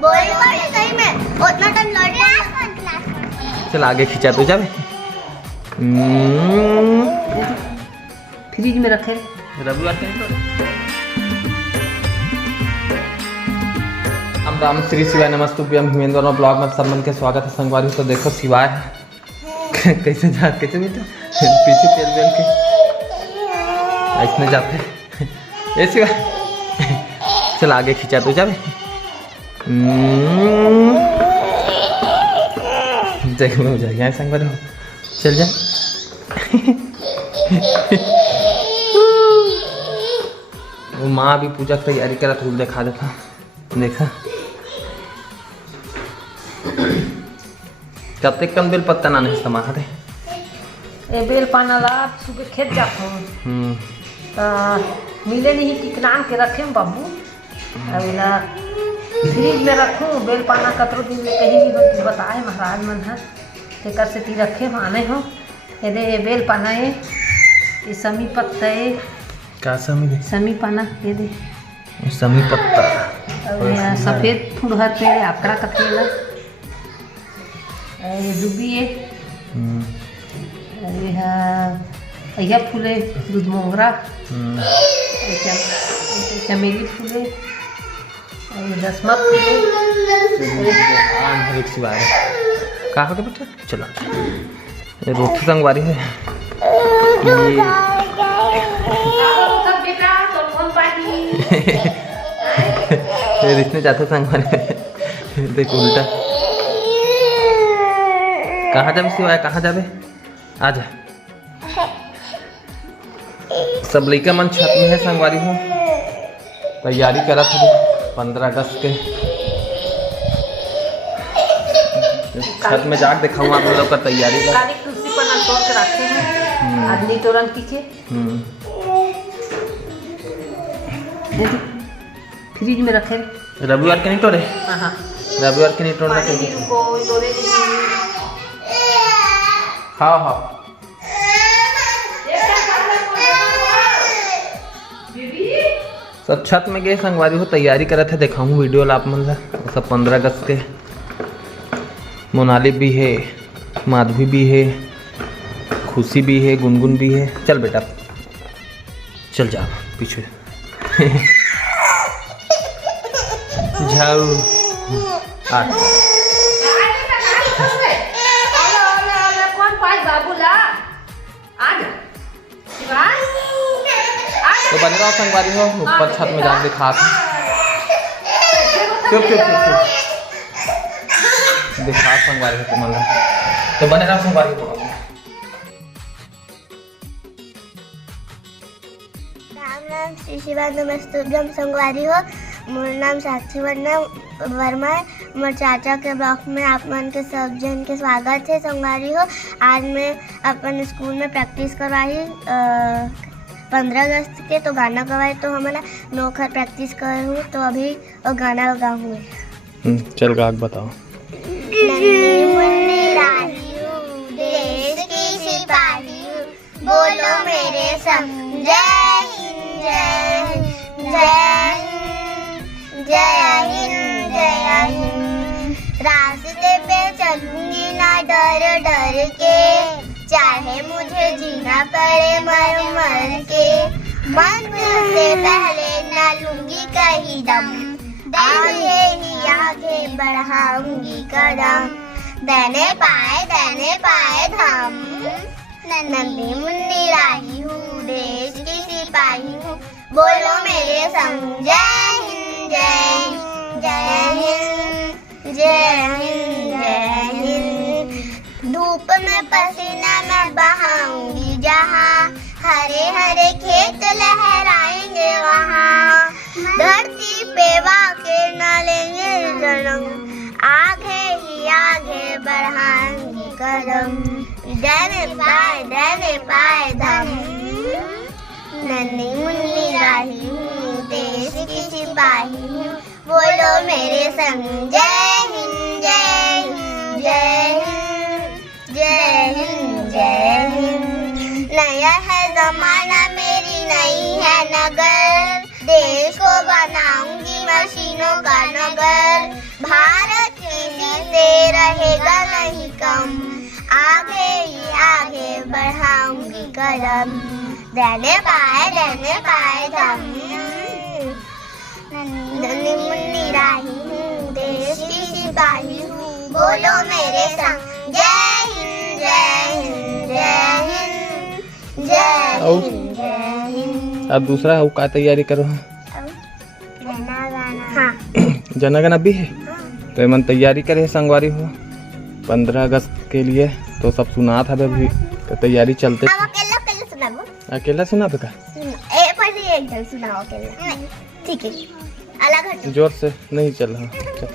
बोल पड़े सही में उतना टाइम लौटे। चल आगे खींचा तू जावे। फ्रिज में रखे रविवार के हम राम श्री शिवाय नमस्तुभ्यम हिमेंद्र ब्लॉग में सब मन के स्वागत है संगवारी। तो देखो शिवाय कैसे कैसे बेटा पीछे पेल बेल के ऐसे जाते ए शिवाय। चल आगे खींचा तू जावे। देख हो जाएगा संगवारी हो। चल जा। वो माँ भी पूजा की तैयारी करा तो दिखा देता। देखा कब तक कम बेल पत्ता ना नहीं समा रे ए बेल पाना ला सुबह खेत जाता हूँ मिले नहीं टिकनान के रखे बाबू। अभी ना फ्रिज में रखूँ बेल पाना कतरो दिन में कहीं भी हो बताए महाराज मन है तेकर से ती रखे आने हो। ये बेल पाना है ये समी पत्ता है का समी पाना ये दे समी पत्ता और सफ़ेद फूल हर पेड़ आकड़ा कतेला ये डूबी है यह फूले दूध मोगरा चमेली फूले दसमा फूले का हो गया बेटा। चलो ये रोटी संगवारी है ये रिश्ते जाते संगवारी। देख उल्टा कहाँ जाबे शिवाय कहाँ जाबे आजा। सब लड़का मन छत में है संगवारी हो तैयारी करा था 15 अगस्त के। छत में जाके दिखाऊँ आप लोग का तैयारी तुलसी पर तोड़ के रखे हैं आदमी तोरन पीछे फ्रिज में रखे। रविवार के नहीं तोड़े। हाँ रविवार के नहीं तोड़ना चाहिए। हाँ हाँ सब छत में गए संगवारी हो तैयारी करे थे दिखाऊँ वीडियो ला आप मन ला। सब 15 अगस्त के मोनाली भी है माधवी भी है खुशी भी है गुनगुन भी है। चल बेटा चल जा पीछे जाओ आ तो बन रहा संगवारी हो ऊपर छत में जाके दिखा चुप चुप चुप चुप दिखा संगवारी हो तुम तो बने रहा संगवारी हो। राम श्री शिवाय नमस्तुभ्यम संगवारी हो। मोर नाम साक्षी वर्मा है। मोर चाचा के ब्लॉग में आप मन के सब जन के स्वागत है संगवारी हो। आज मैं अपन स्कूल में प्रैक्टिस करवाई 15 अगस्त के तो गाना गवाए तो हमारा नोखर प्रैक्टिस कर हूँ तो अभी और गाना गाऊँगी। चल गाग बताओ। नन्ही मुन्नी राही हूँ देश की सिपाही हूँ बोलो मेरे संग जय हिंद जय हिंद जय हिंद जय हिंद जय हिंद। रास्ते पे चलूंगी ना डर डर के चाहे मुझे जीना पड़े मर मर के। मरने से पहले ना लूंगी कहीं दम आगे ही आगे बढ़ाऊंगी कदम देने पाए धम। नन्ही मुन्नी राही हूँ देश की सिपाही हूँ बोलो मेरे संग जय हिंद जय हिंद जय हिंद जय हिंद। धूप में पसीना मैं बहाऊंगी जहाँ हरे हरे खेत लहराएंगे वहाँ। धरती पे वाके न लेंगे जन्म आगे ही आगे बढ़ाएंगे कदम देने पाए धम। नन्ही मुन्नी राही हूँ देश की सिपाही हूँ बोलो मेरे संग जय हिंद जय हिंद जय हिंद जय हिंद जय हिंद। नया है जमाना मेरी नई है नगर देश को बनाऊंगी मशीनों का नगर। रहेगा नहीं कम, आगे ही आगे बढ़ाऊंगी कदम, देने पाए दम। नन्ही मुन्नी राही हूँ, देश की सिपाही हूँ, बोलो मेरे संग जय हिंद जय हिंद जय हिंद जय हिंद जय हिंद। अब दूसरा है, का तैयारी करो? हाँ जनगण अभी है तो मन तैयारी करे संगवारी हो 15 अगस्त के लिए, तो सब सुना था अभी तो तैयारी चलते। अब अकेला सुनाओ। अकेला सुना तो का एक जन सुनाओ अकेला, ठीक है? अलग हटो, जोर से नहीं चल रहा। चल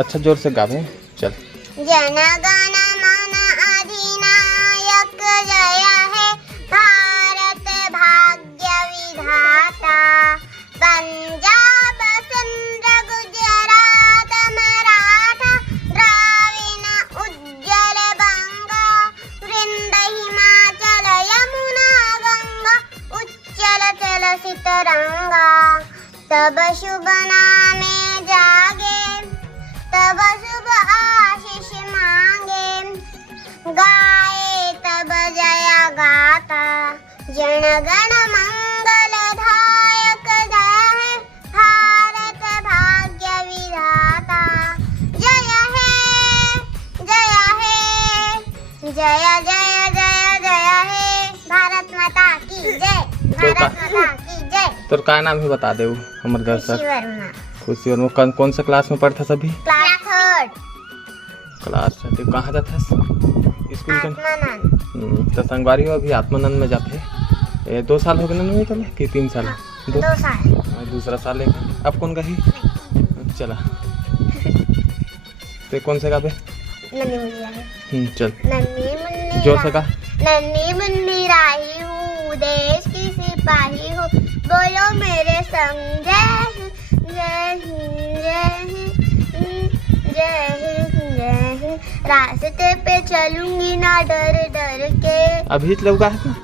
अच्छा जोर से गावे चल। जनगण मन अधिनायक जय है भारत भाग्य विधाता, पंजाब सिंध गुजरात मराठा द्राविण उज्जल बंगा, वृंद हिमाचल यमुना गंगा, उच्चल चल सितरंगा, तब शुभ नामे जागे, तब शुभ आशीष मांगे, गाए तब जया गाता, जनगण मंगलदायक जय है भारत भाग्य विधाता, जय है जय जय जय जय है भारत माता की जय, भारत माता की जय। तो का नाम ही बता दे हमारे घर सर। खुशी वर्मा। कौन सा क्लास में पढ़ता सभी? क्लास 3। कहाँ जाता स्कूल के? तो संगवारी हो अभी आत्मानंद में जाते। 2 साल हो गए ना चले कि 3 साल? 2 साल। दूसरा साल है। अब कौन कही चला तो कौन से गावे? नन्ही मुन्नी चल नन्ही मुन्नी जोर से गा। नन्ही मुन्नी राही हूँ, देश की सिपाही हूँ, बोलो मेरे संग जय हिंद जय हिंद जय हिंद जय हिंद, रास्ते पे चलूंगी ना डर डर के। अभी लोग है ना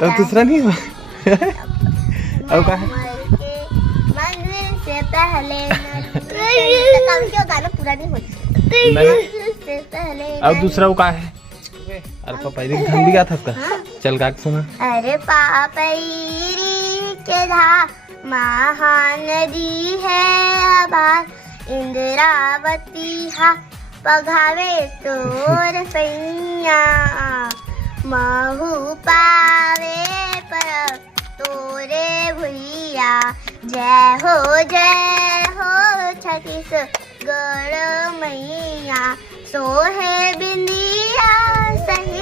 तो दूसरा नहीं हुआ। अब का है मंजिल से पहले क्यों गाना पूरा नहीं होता से पहले। अब दूसरा का है अरे पहले ढंग भी गया था उसका। चल गा के सुना। अरे पापैरी के धा महानदी है आबाद, इंद्रावती हा पघावे तोर सैया, महू पावे पर तोरे भुइया, जय हो छत्तीसगढ़ मैया, सोहे बिंदिया सही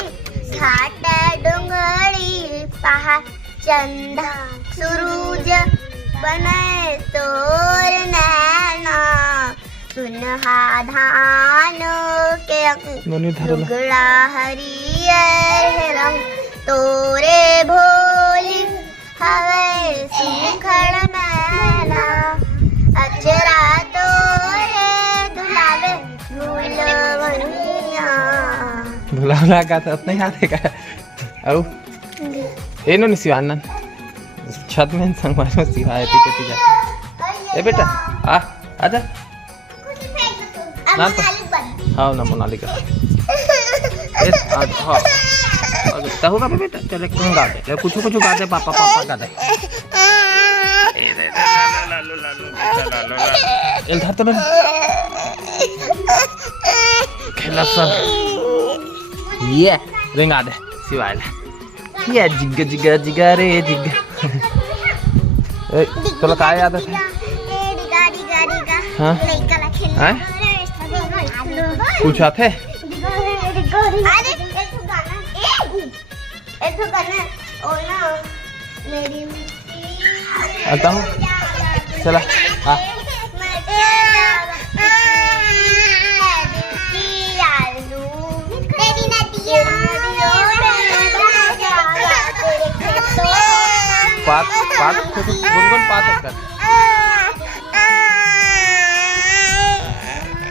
घाट डोंगरी पहाड़, चंदा सूरज बने तोर नैना, सुनहा धान के दुगड़ा हरियर रंग, तोरे भोली हवे सुखड़ मैना, अचरा तोरे दुलावे भूलवनिया। भुला का तो नहीं याद है का? औ ए नो सिवानन छत में संगवार में सिवा है टिके जा। ए बेटा आ आजा ना हाँ ना मोनाली का हाँ तो होगा बेटा। चले कौन गा दे कुछ गा दे पापा गा दे। इधर तो खेला सब ये रिंगा दे सिवाय ये जिग्गा जिग्गा जिग्गा रे जिग्गा। तो का याद है? हाँ कुछ आते आता हूँ चला हाँ पात पात गुनगुन पात कर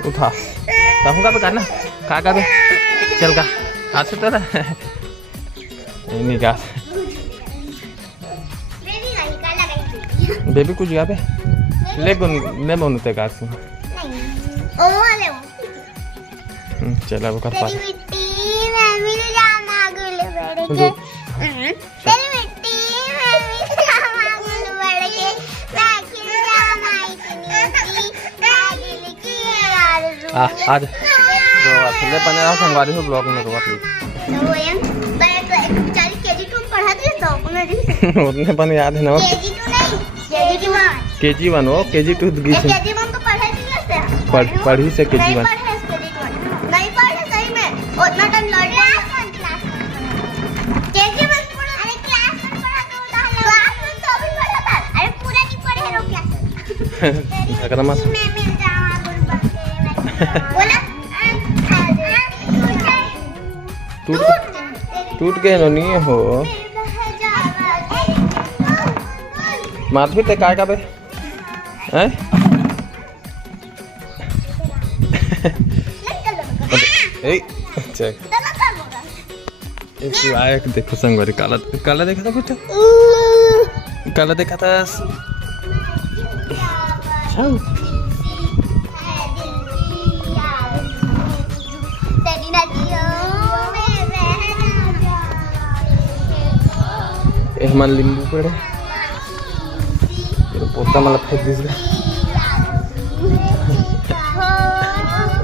उठा कहूँगा पे करना का बे चल का हाथ से तो नहीं का बेबी कुछ गा पे ले गुन ने बोनते का सुन चला वो कर पा तेरी मिट्टी मैं भी जाना गुल बढ़ के तेरी मिट्टी मैं भी जाना गुल बढ़ के मैं खिल जाना इतनी गिल की यार आज अकेले बने रहो संगवारी हो ब्लॉग में रोवा प्लीज तो वो यम मैं तो 40 केजी तुम पढ़ा दिए तो उन्हें उतने बने याद है ना केजी 2 नहीं केजी 1 KG1 हो KG2 गई केजी 1 तो पढ़ा दिए से पढ़ी से KG1 नहीं पढ़े सही में उतना टाइम लौट रहा केजी 1 अरे क्लास में पढ़ा तो क्लास में तो अभी पढ़ा था अरे पूरा नहीं पढ़े रो क्लास अकरमा मैं मिल जाऊंगा गुलबा के बोला टूट गए नो नहीं हो मारपीट काय का बे हैं ए चेक इस आया कि देखो संगवारी काला काला देखा था कुछ काला देखा था छाऊ हमारे लिंबू पड़े तेरे पोता मला फेंक दिस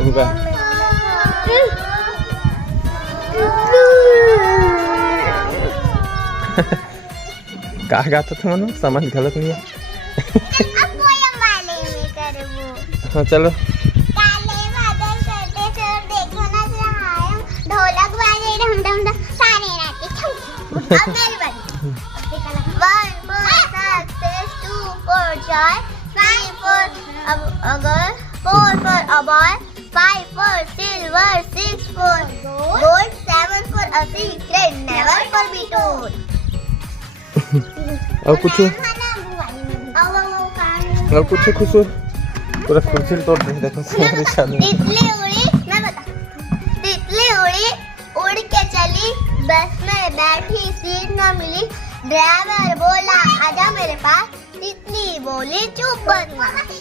उनका कहा गाता था मनो सामान गलत नहीं है हाँ चलो ढोलक बाजे डम डम डम सारे नाचे अब मेरी बारी 1 for success 2 for joy 5 for agar 4 for aboy 5 for silver 6 for gold 7 for a secret never for be told और कुछ खुश पूरा कुर्सी तोड़ दे देखो सारी शादी तितली उड़ी मैं बता तितली उड़ी उड़ के चली बस में बैठी सीट न मिली ड्राइवर बोला आजा मेरे पास तितली बोली चुप बदमाश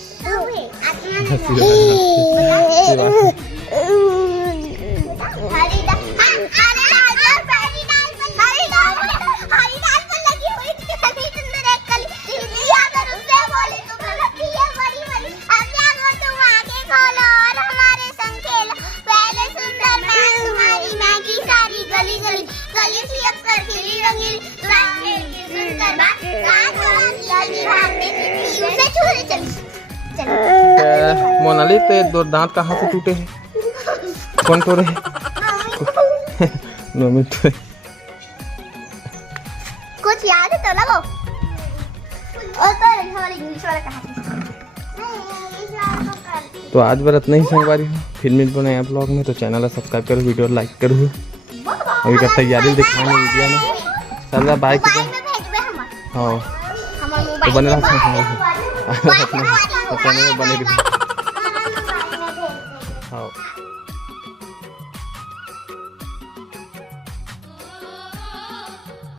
मोनाली ते दो दांत कहाँ से टूटे हैं कौन तोड़े मम्मी तोड़े कुछ याद है तो लगो और तो हमारी इंग्लिश वाला कहाँ तो आज बार इतना ही संगवारी हो फिर मिलते नया ब्लॉग में तो चैनल सब्सक्राइब करो वीडियो लाइक करो अभी का तैयारी दिखाने वीडियो में चल बाय हाँ तो बने रहा चैनल में बने रही हाँ